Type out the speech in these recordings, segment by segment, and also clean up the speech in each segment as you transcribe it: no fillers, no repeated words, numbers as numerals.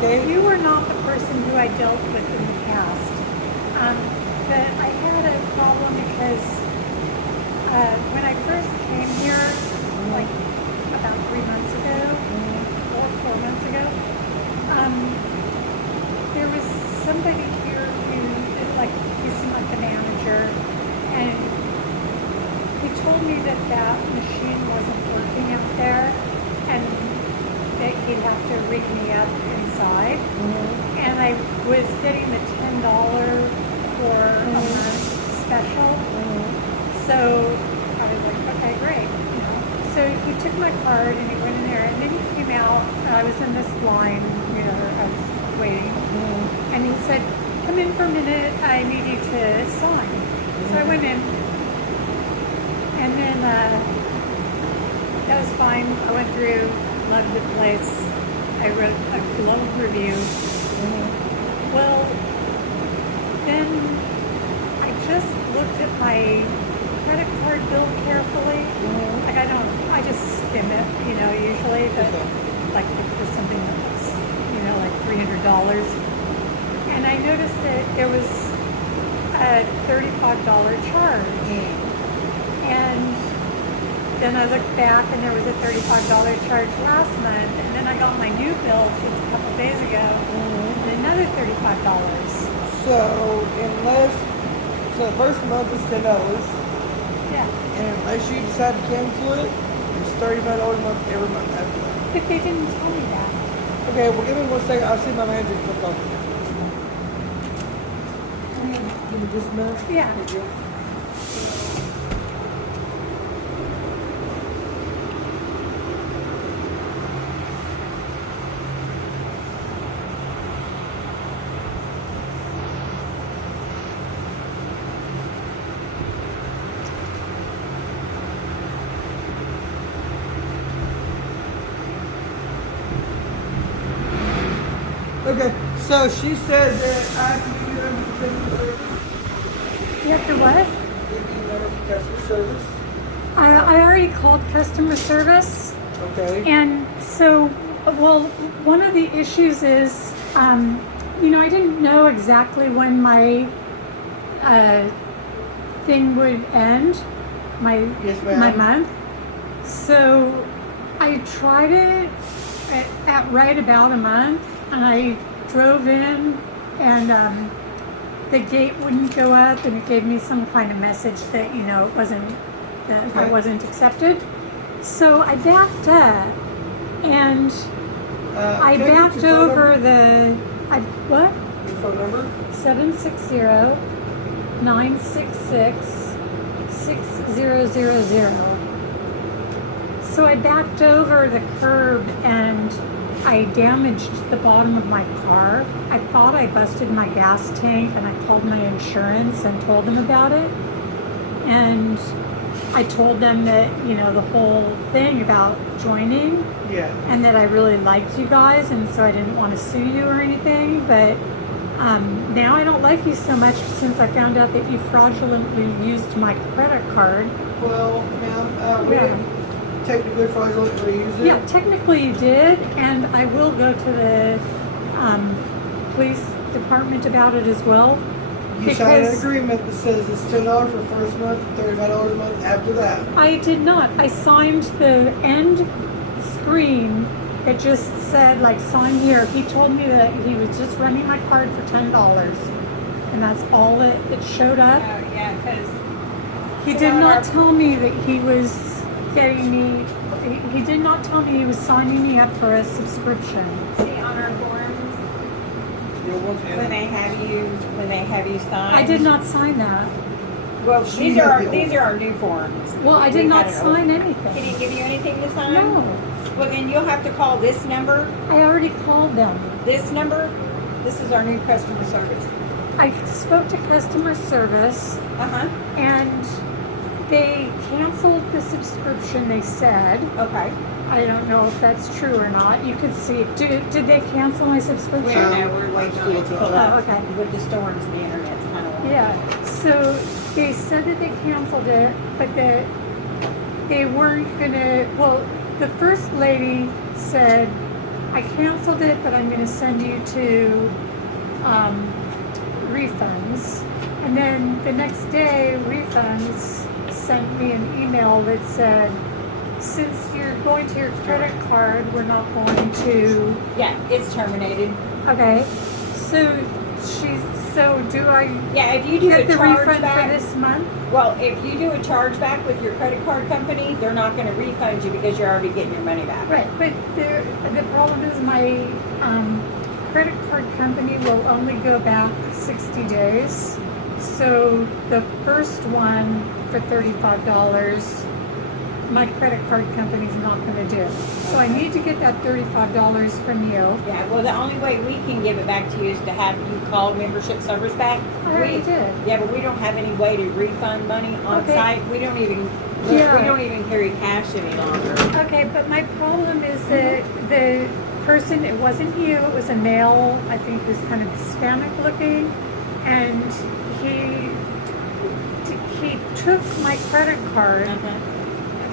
Okay. You were not the person who I dealt with in the past. But I had a problem because when I first came here, like about 3 months ago, or 4 months ago, there was somebody here who, like, he seemed like the manager, and he told me that that machine wasn't working out there, and that he'd have to rig me up inside. And I was getting the $10 for a month special. So I was like, okay, great. You know. So he took my card and he went in there, and then he came out. I was in this line, you know, I was waiting, and he said, "Come in for a minute. I need you to sign." So I went in, and then that was fine. I went through, loved the place. I wrote a glowing review. Well, then I just looked at my credit card bill carefully. Like I just skim it, you know, usually, but like look for something that was, you know, like $300. And I noticed that there was a $35 charge. And then I looked back and there was a $35 charge last month, and then I got my new bill just a couple days ago, and another $35. So the first month is $10. Yeah. And unless you decide to cancel it, it's $35 a month every month after that. But they didn't tell me that. Okay, well give me 1 second. I'll see my manager come up. Give me this month. Yeah. Okay, so she said that I have to give you number for customer service. You have to what? Give you number for customer service. I already called customer service. Okay. And so, well, one of the issues is, you know, I didn't know exactly when my thing would end, Yes, ma'am. my month. So I tried it at right about a month, and I drove in, and the gate wouldn't go up, and it gave me some kind of message that, you know, it wasn't, that I wasn't accepted. So I backed up, and I can I get backed your phone over number? what? Your phone number? 760-966-6000. So I backed over the curb and I damaged the bottom of my car. I thought I busted my gas tank, and I called my insurance and told them about it. And I told them that, you know, the whole thing about joining, Yeah. and that I really liked you guys, and so I didn't want to sue you or anything. But now I don't like you so much since I found out that you fraudulently used my credit card. Well, ma'am, we didn't technically fraudulently use it. Yeah, technically you did, and I will go to the police department about it as well. You signed an agreement that says it's $10 for first month and $35 a month after that. I did not. I signed the end screen that just said, like, sign here. He told me that he was just running my card for $10, and that's all that showed up. Yeah, because He did not tell me that he was getting me, he did not tell me he was signing me up for a subscription. see on our forms when they have you sign. I did not sign that. Well, She these had are the these are our new forms. Well, I did We not had it sign He anything. didn't give you anything to sign. No, Well, then you'll have to call this number. I already called them. This number. This is our new customer service. I spoke to customer service, and they canceled the subscription, they said. Okay. I don't know if that's true or not. You could see. Did they cancel my subscription? We're waiting on it to pull up. Oh, okay. With the storms, the internet's kind of. Yeah, so they said that they canceled it, but that they weren't gonna, well, the first lady said I canceled it, but I'm going to send you to refunds. And then the next day, refunds sent me an email that said, since you're going to your credit card, we're not going to. Yeah, it's terminated. Okay. So do I Yeah, if you do get a the refund chargeback for this month? Well, if you do a chargeback with your credit card company, they're not going to refund you because you're already getting your money back. Right, but the problem is my credit card company will only go back 60 days. So the first one for $35, my credit card company's not going to do. So I need to get that $35 from you. Yeah, well, the only way we can give it back to you is to have you call membership service back. I already did. Yeah, but we don't have any way to refund money on Okay. site. We don't even we don't even carry cash any longer. Okay, but my problem is that the person, it wasn't you, it was a male, I think he was kind of Hispanic looking, and he took my credit card.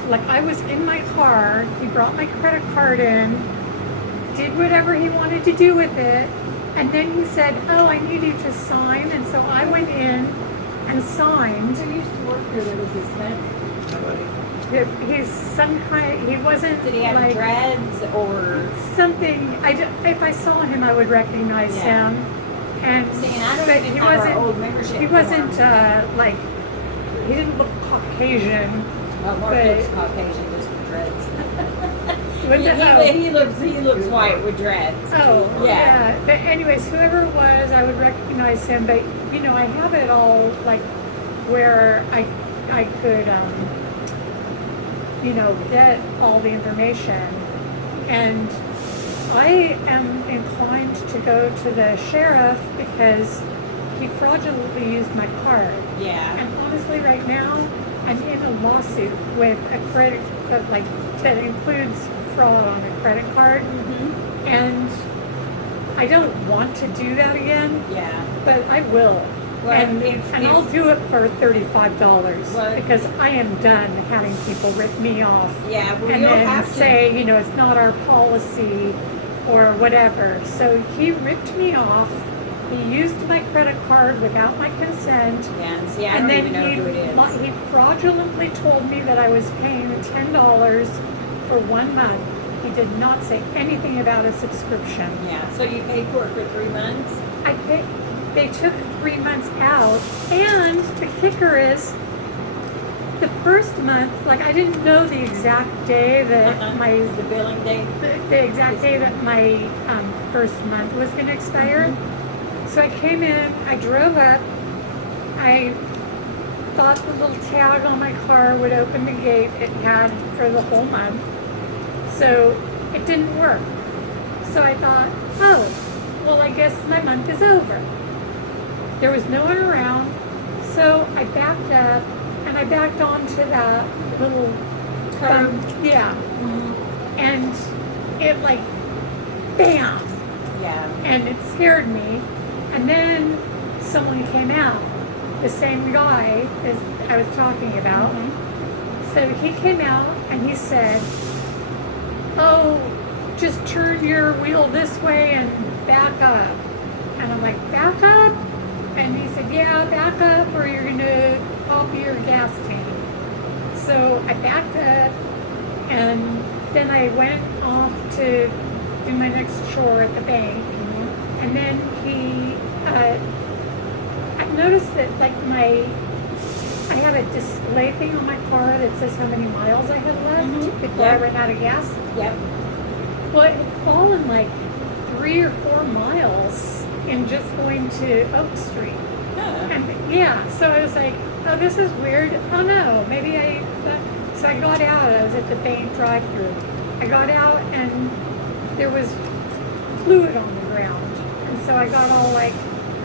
Like I was in my car, he brought my credit card in, did whatever he wanted to do with it, and then he said, oh, I need you to sign, and so I went in and signed. Who used to work here that was Hispanic? He's some kind, he wasn't Did he have like dreads or something, if I saw him, I would recognize Yeah. him. And See, and I don't but even he have wasn't, our old membership he wasn't form. like, he didn't look Caucasian. Mark but- looks Caucasian just with dreads. With the- he looks white with dreads. Oh, Yeah. yeah. But anyways, whoever it was, I would recognize him. But, you know, I have it all, like, where I could, you know, get all the information. And I am inclined to go to the sheriff because he fraudulently used my card. Yeah. And honestly, right now, I'm in a lawsuit with a credit, that includes fraud on a credit card. Mm-hmm. And I don't want to do that again, Yeah. but I will. Well, and if- I'll do it for $35 Well, because I am done having people rip me off Yeah. Well, and you'll then have to. say, you know, it's not our policy or whatever. So he ripped me off. He used my credit card without my consent. Yeah. See, I And don't then even know who it is. he fraudulently told me that I was paying $10 for 1 month. He did not say anything about a subscription. Yeah. So you paid for it for 3 months. They took 3 months out, and the kicker is the first month, like I didn't know the exact day that my the billing date. the exact day that my first month was going to expire. So I came in, I drove up, I thought the little tag on my car would open the gate it had for the whole month. So it didn't work. So I thought, oh, well, I guess my month is over. There was no one around, so I backed up and I backed onto that little Curb. yeah, and it like, bam, Yeah. and it scared me. And then someone came out, the same guy as I was talking about. So he came out and he said, oh, just turn your wheel this way and back up. And I'm like, back up? And he said, yeah, back up or you're going to pop your gas tank. So I backed up and then I went off to do my next chore at the bank. And then I noticed that like I have a display thing on my car that says how many miles I had left before I ran out of gas. Yep. Well, it had fallen like 3 or 4 miles in just going to Oak Street. And yeah, so I was like, oh, this is weird. Oh no, maybe so I got out, I was at the bank drive-thru. I got out and there was fluid on the ground. And so I got all like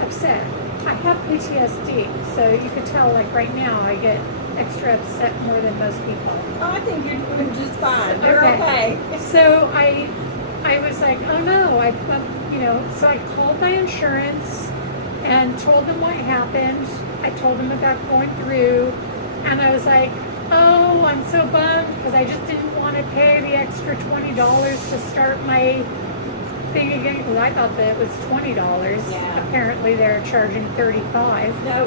upset. I have PTSD, so you could tell like right now I get extra upset more than most people. Oh, I think you're doing just fine. You're okay. So I was like, oh no, so I called my insurance and told them what happened. I told them about going through, and I was like, oh, I'm so bummed because I just didn't want to pay the extra $20 to start my thinking again, because I thought that it was $20. Yeah. Apparently they're charging $35. No,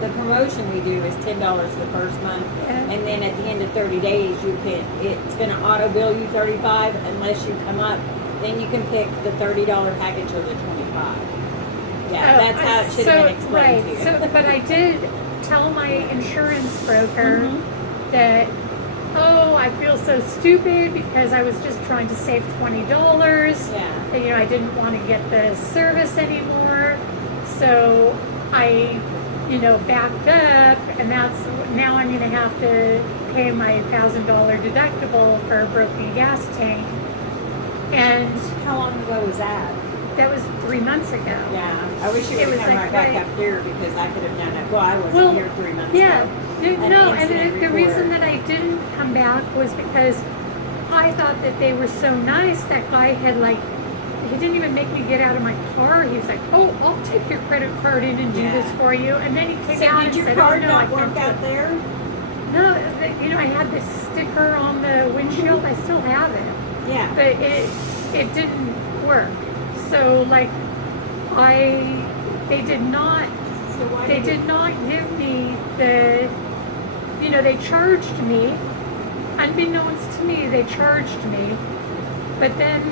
the promotion we do is $10 the first month, Yeah. and then at the end of 30 days, it's going to auto bill you $35 unless you come up. Then you can pick the $30 package or the $25. Yeah, that's how it should have been explained to you. So, but I did tell my insurance broker that, oh, I feel so stupid because I was just trying to save $20. Yeah. And, I didn't want to get the service anymore. So I, backed up, and now I'm going to have to pay my $1,000 deductible for a broken gas tank. And How long ago was that? that was 3 months ago. Yeah, I wish you It would was have come like right back right- up here because I could have done it. Well, I wasn't here 3 months yeah. ago. No, An and incident the reason report. that I didn't come back was because I thought that they were so nice. That guy had he didn't even make me get out of my car. He's like, oh, I'll take your credit card in and do Yeah. this for you. And then he came So out did and your said, card oh, no, I not work can't. out there? No, I had this sticker on the windshield. I still have it. Yeah. But it didn't work. So they did not So why they did not give me they charged me, unbeknownst to me, they charged me, but then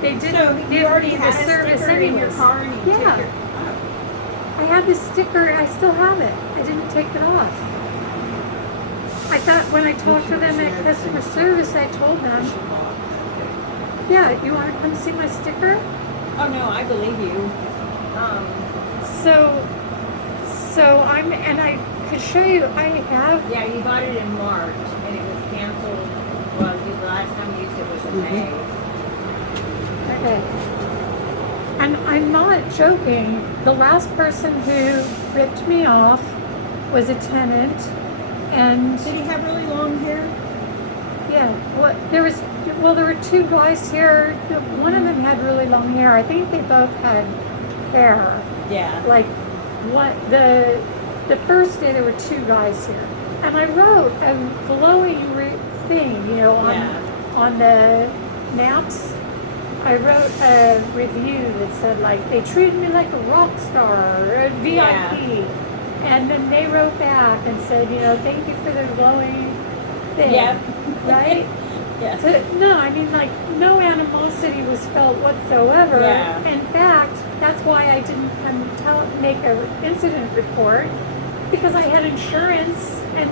they didn't So you give already me the had a service sticker in your anyways. car and you took Yeah. it? I had the sticker, I still have it. I didn't take it off. I thought when I talked to them at customer service, I told them, yeah, you want to come see my sticker? Oh no, I believe you. So I could show you, I have, Yeah, you bought it in March and it was canceled. Well, the last time you used it was in May. okay. And I'm not joking, the last person who ripped me off was a tenant, and Did he have really long hair? yeah, there were two guys here. One of them had really long hair. I think they both had hair. Yeah. Like the first day there were two guys here, and I wrote a glowing thing, on the maps. I wrote a review that said they treated me like a rock star or a VIP. Yeah. And then they wrote back and said, thank you for the glowing thing. Yep. Right? Yes. So, no, I mean, no animosity was felt whatsoever. Yeah. In fact, that's why I didn't make an incident report, because I had insurance and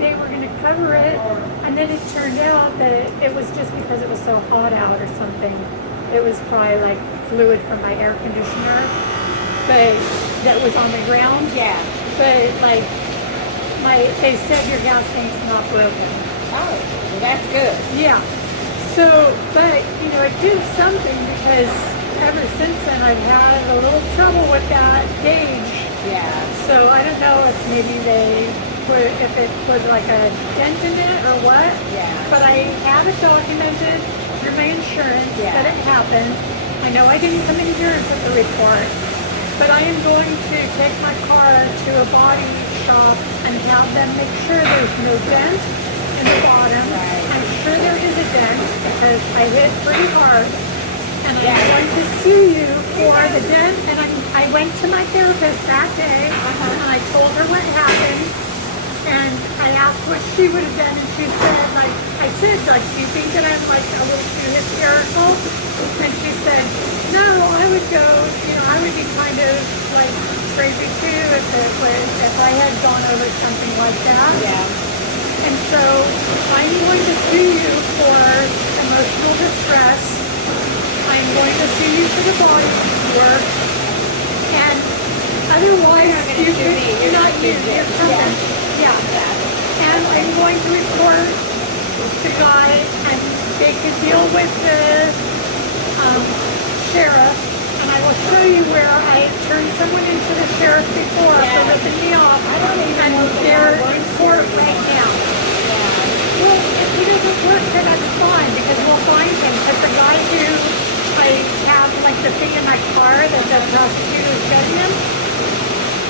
they were going to cover it. And then it turned out that it was just because it was so hot out or something. It was probably fluid from my air conditioner, but that was on the ground. Yeah. But they said your gas tank's not broken. Oh, well, that's good. Yeah. So, but it did something, because ever since then I've had a little trouble with that gauge. Yeah. So I don't know if maybe if it put a dent in it or what. Yeah. But I have it documented through my insurance that it happened. I know I didn't come in here and put the report, but I am going to take my car to a body shop and have them make sure there's no dent in the bottom. Right. I'm sure there is a dent because I hit pretty hard. And I'm going to sue you for the dent. And I went to my therapist that day, and I told her what happened. And I asked what she would have done, and she said, I said, do you think that I'm a little too hysterical? And she said, no, I would go, I would be kind of crazy too if I had gone over something like that. Yeah. And so I'm going to sue you for emotional distress. I'm going to sue you for the body work. And otherwise, You're not gonna sue me. You're not gonna you, sue your them. company. Yeah. And I'm going to report the guy, and they could deal with the sheriff. And I will show you where I turned someone into the sheriff before for ripping me off. And they're in court right now. Well, if he doesn't work, then that's fine, because we'll find him. Because the guy who I have the thing in my car that the prosecutor is judging him,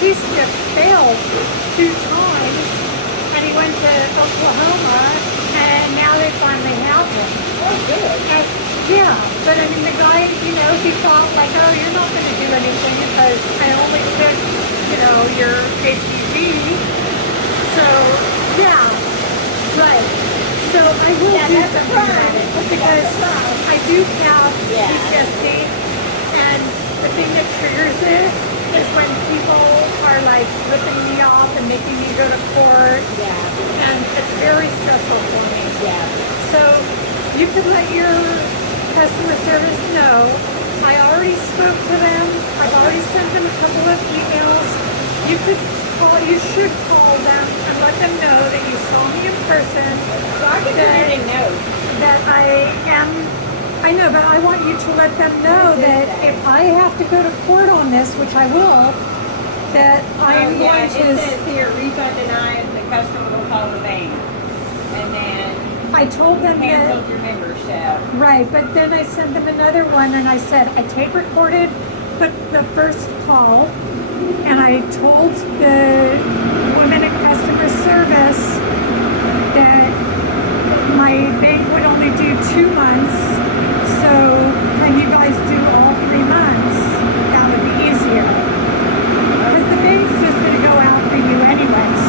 he's just failed 2 times, and he went to Oklahoma, and now they finally have him. Oh, good. Yeah, but I mean, the guy, he thought like, oh, you're not going to do anything because I only picked, your HPV. So, yeah, right. So I will do that's a something about crime. it because That's a crime. I do have Yeah. PTSD, and the thing that triggers it is when people are like flipping me off and making me go to court, Yeah. and it's very stressful for me. Yeah. So you could let your customer service know. I already spoke to them. I've already sent them a couple of emails. You should call them and let them know that you saw me in person. So I can put it in notes. That I know, but I want you to let them know that if I have to go to court on this, which I will, that I'm going It to. says here, refund denied, the customer will call the bank. And then I told them canceled that. your membership. Right, but then I sent them another one and I said, I tape recorded the first call, and I told the woman at customer service that my bank would only do 2 months, so can you guys do all 3 months? That would be easier. Because the bank's just going to go after you anyways.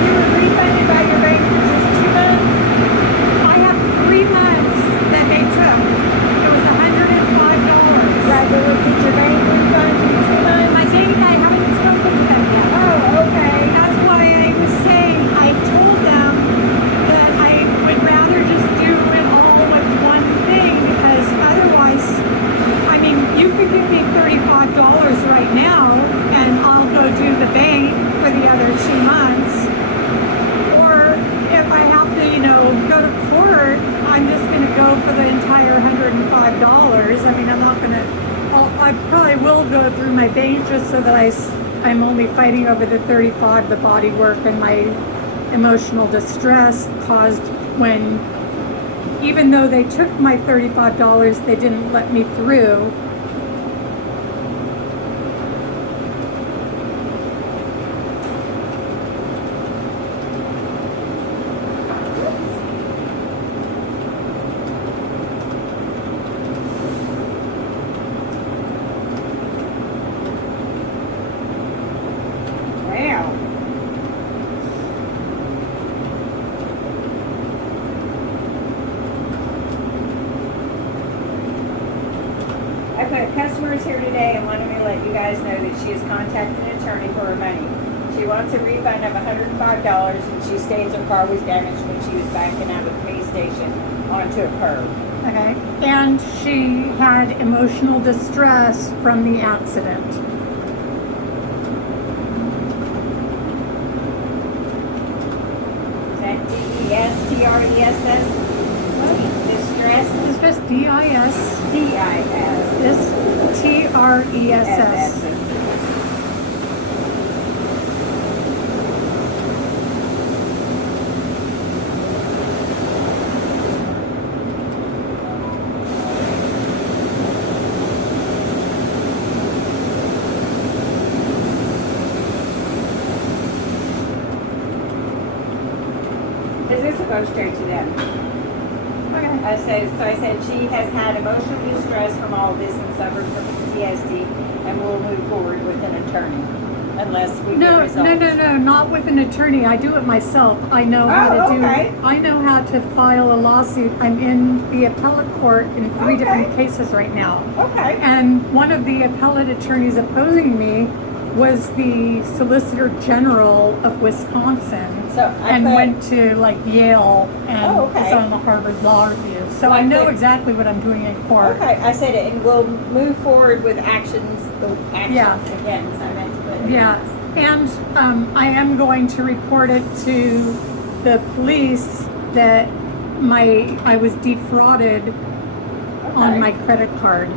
You were refunded by your bank for just 2 months? I have 3 months that they took. It was $105. Right, but did your bank refund you 2 months? My bank, I haven't spoken to them yet. Oh, okay. That's why they were saying, I told them that I would rather just do it all with one thing, because otherwise, I mean, you could give me $35 right now and I'll go do the bank for the other 2 months. Or if I have to, go to court, I'm just going to go for the entire $105. I mean, I'm not going to, I probably will go through my bank just so that I'm only fighting over the 35, the body work, and my emotional distress caused when, even though they took my $35, they didn't let me through. Wow. I put customers here today and wanted me to let you guys know that she has contacted an attorney for her money. She wants a refund of $105, and she states her car was damaged when she was backing out of the pay station onto a curb. Okay. And she had emotional distress from the accident. Is that DESTRESS? Distress? It's just DIS. DIS. This TRESS. Does this go straight to them? Okay. I said she has had emotional distress from all this and suffers from PTSD, and will move forward with an attorney unless we get results. No, not with an attorney. I do it myself. I know how to do. Okay. I know how to file a lawsuit. I'm in the appellate court in 3 different cases right now. Okay. And one of the appellate attorneys opposing me was the Solicitor General of Wisconsin, went to like Yale and is on the Harvard Law Review. So I know exactly what I'm doing in court. Okay, I said it, and we'll move forward with actions again. So I meant to put it. Yeah, and I am going to report it to the police that I was defrauded on my credit card.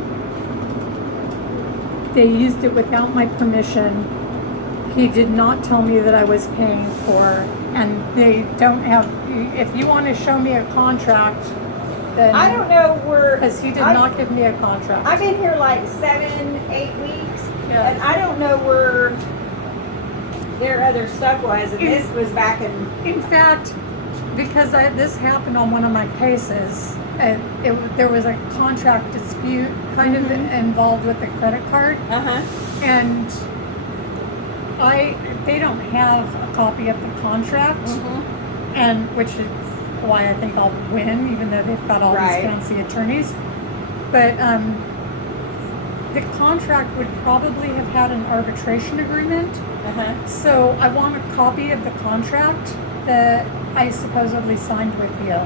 They used it without my permission. He did not tell me that I was paying for, and they don't have. If you want to show me a contract, then I don't know where, because he did not give me a contract. I've been here like 7-8 weeks, Yeah. and I don't know where their other stuff was, and this was back in. In fact, because this happened on one of my cases, there was a contract dispute kind of involved with the credit card, and they don't have a copy of the contract, and which is why I think I'll win, even though they've got all these fancy attorneys. But the contract would probably have had an arbitration agreement. So I want a copy of the contract that I supposedly signed with you.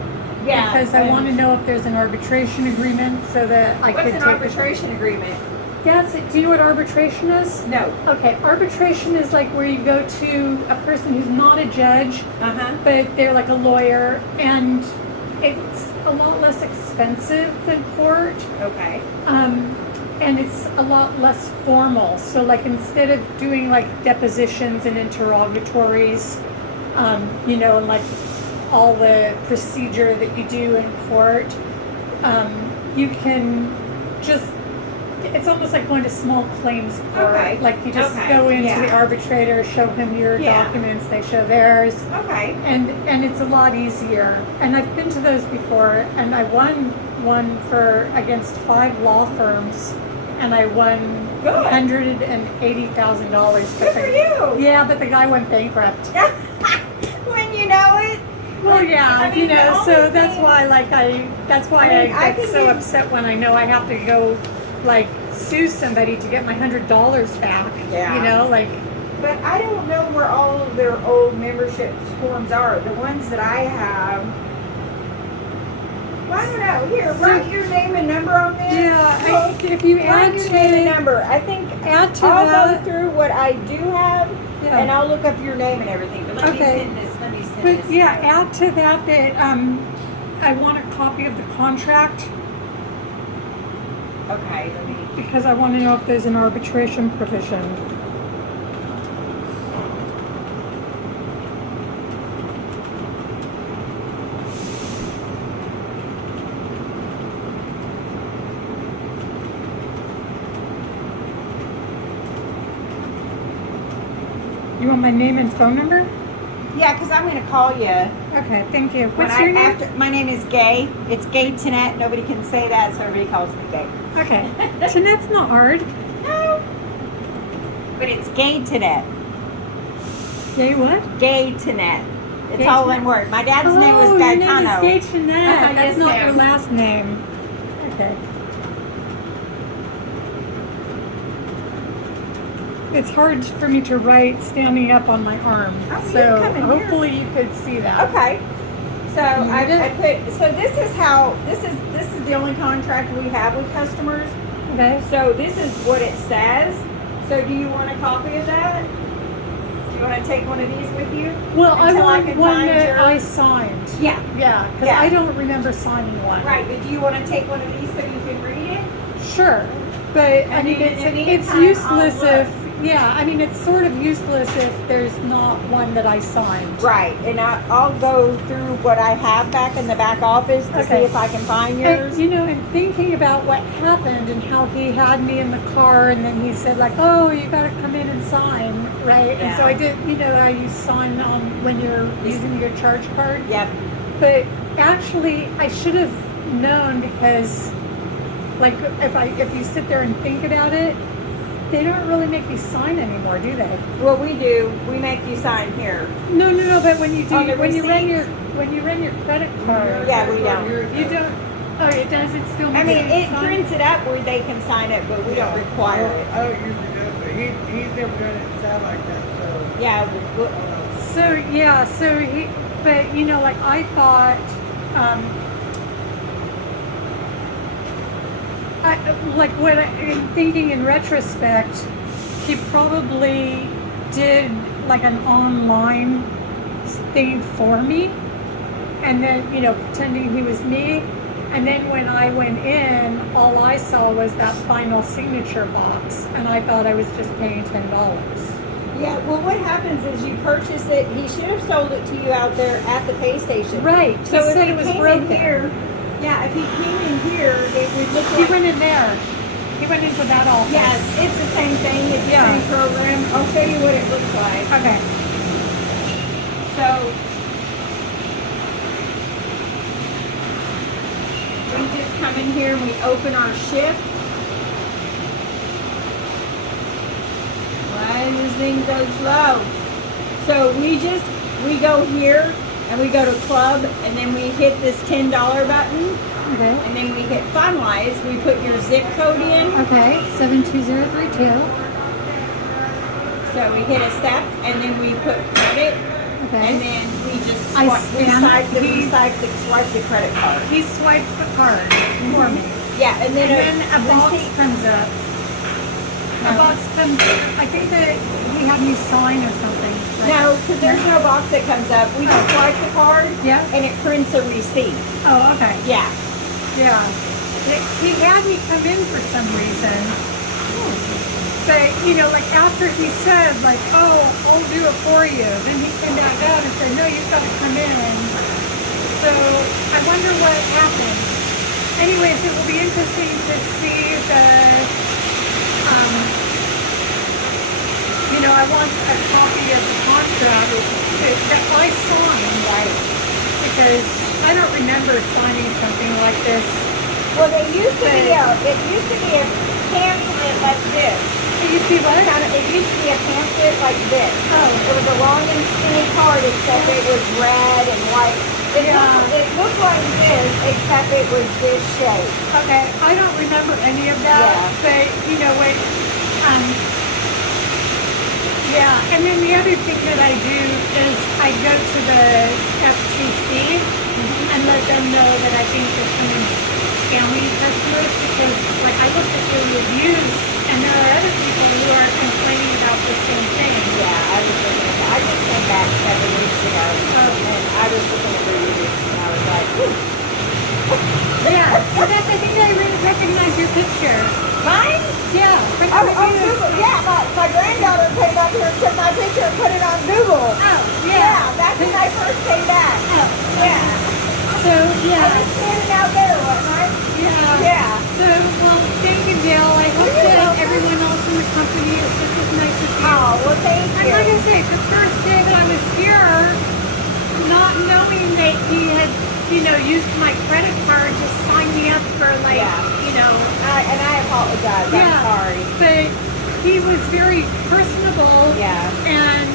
Yeah. Because I want to know if there's an arbitration agreement so that I could take What's an arbitration agreement? Yes. Do you know what arbitration is? No. Okay. Arbitration is like where you go to a person who's not a judge, but they're like a lawyer, and it's a lot less expensive than court. Okay. And it's a lot less formal. So like instead of doing like depositions and interrogatories, you know, and like all the procedure that you do in court, you can just, it's almost like going to small claims court. Okay. Like you just go into the arbitrator, show him your documents, they show theirs. Okay. And it's a lot easier. And I've been to those before, and I won one against 5 law firms, and I won $180,000. Good for you. Yeah, but the guy went bankrupt. When you know it. Well, yeah, I mean, you know, so that's thing- why, like, I get so can upset when I know I have to go, like, sue somebody to get my $100 back. Yeah. You know, like. But I don't know where all of their old membership forms are. The ones that I have. Well, I don't know. Here, write your name and number on this. Yeah, if you add Write your to name and number. I think add to I'll that. go through what I do have, Yeah. and I'll look up your name and everything. But let me send this. But yeah, add to that I want a copy of the contract. Okay, let me. Because I want to know if there's an arbitration provision. You want my name and phone number? Yeah, because I'm going to call you. Okay, thank you. What's your name? My name is Gay. It's Gay Tanette. Nobody can say that, so everybody calls me Gay. Okay. Tanette's not hard. No. But it's Gay Tanette. Gay what? Gay Tanette. It's Gay all Tanette. one word. My dad's name was Your name Gaetano. is Gay Tanette. That's Yes, not ma'am. your last name. Okay. It's hard for me to write standing up on my arm, Oh, you so come in here. hopefully you could see that. Okay. So I did. put. So this is the only contract we have with customers. Okay. So this is what it says. So do you want a copy of that? Do you want to take one of these with you? Well, I Until want can one find that your- I signed. Yeah. Yeah, because Yeah. I don't remember signing one. Right. But do you want to take one of these so you can read it? Sure, but I And mean, then in the it's meantime, useless I'll look. if, yeah, I mean, it's sort of useless if there's not one that I signed. Right. And I'll go through what I have back in the back office to see Okay. if I can find And, yours. you know, and thinking about what happened and how he had me in the car and then he said like, oh, you got to come in and sign, right? And so Yeah. I did, you know, I use sign on when you're using your charge card. Yep. But actually, I should have known because, like, if you sit there and think about it, they don't really make you sign anymore, do they? Well, we do. We make you sign here. No. But when you do, On the when you run receipts? your credit card, Yeah, we don't. you don't. Oh, it does. It still. I makes mean, you it sign? prints it up where they can sign it, but we don't require it. I don't usually do it, but he's never done it sound like that, so. But you know, like I thought, thinking in retrospect, he probably did like an online thing for me, and then, you know, pretending he was me. And then when I went in, all I saw was that final signature box, and I thought I was just paying $10. Yeah, well, what happens is you purchase it. He should have sold it to you out there at the pay station. Right. So he if said he it was came broken. in here, yeah, if he came in here, it would look He like. went in there. He went into that office. Yes, it's the same thing. It's Yeah. the same program. I'll show you what it looks like. Okay. So we just come in here and we open our shift. Why is this thing so slow? So we go here and we go to club and then we hit this $10 button. Okay. And then we hit finalize. We put your zip code in. Okay. 72032. So we hit accept and then we put credit. Okay. And then we just I swipe scan. swipe the credit card. He swiped the card for me. Yeah, and then, And then a box comes up. A box comes up. I think that he had me sign or something. no, because there's no box that comes up. We just swipe the card. Yeah. And it prints a receipt. Oh, okay. Yeah. Yeah. He had me come in for some reason. But, you know, like after he said, like, oh, I'll do it for you. Then he came back out and said, no, you've got to come in. So I wonder what happened. Anyways, it will be interesting to see the, you know, I want a copy of the contract that I signed. Right. Because I don't remember signing something like this. Well, it used to be a pamphlet like this. It used to be what? It used to be a pamphlet like this. Oh. It was a long and skinny card, except it was red and white. It looked like this, except it was this shape. Okay, I don't remember any of that, Yeah. but you know what? Yeah, and then the other thing that I do is I go to the FTC and let them know that I think that someone's scamming customers because, like, I looked at the reviews and there are other people who are complaining about the same thing. Yeah, I just came back 7 weeks ago, and I was looking at the reviews, and I was like, ooh. Yeah, in fact, I think I recognize your picture. Mine? Yeah, from the Oh, reviews. Google. Yeah, my granddaughter came up here and took my picture and put it on Google. Oh, Yeah, yeah. that's when I first came back. Oh, Yeah. so, I yeah. was standing out there, wasn't I? Yeah. Yeah. So, well, thank you, Dale. I hope You're that welcome. everyone else in the company is just as nice as you. Oh, well, thank And you. like I say, the first day that I was here, not knowing that he had, you know, used my credit card to sign me up for, like, Yeah. you know. And I apologize. Yeah. I'm sorry. But he was very personable. Yeah. And,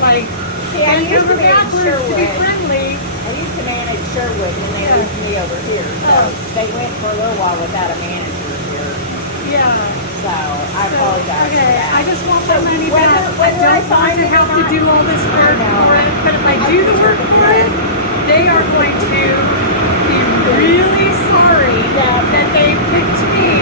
like, See, I bent used to over be in backwards to be Sherwood. friendly. I used to manage Sherwood when they Yeah. moved me over here. So Oh. they went for a little while without a manager here. Yeah. So I So, apologize for okay, that. I just want my So money whether- back. whether I I don't want find to it or have to not- do all this work know. for it. But if I do the work for it, they are going to be really sorry Yeah. that they picked me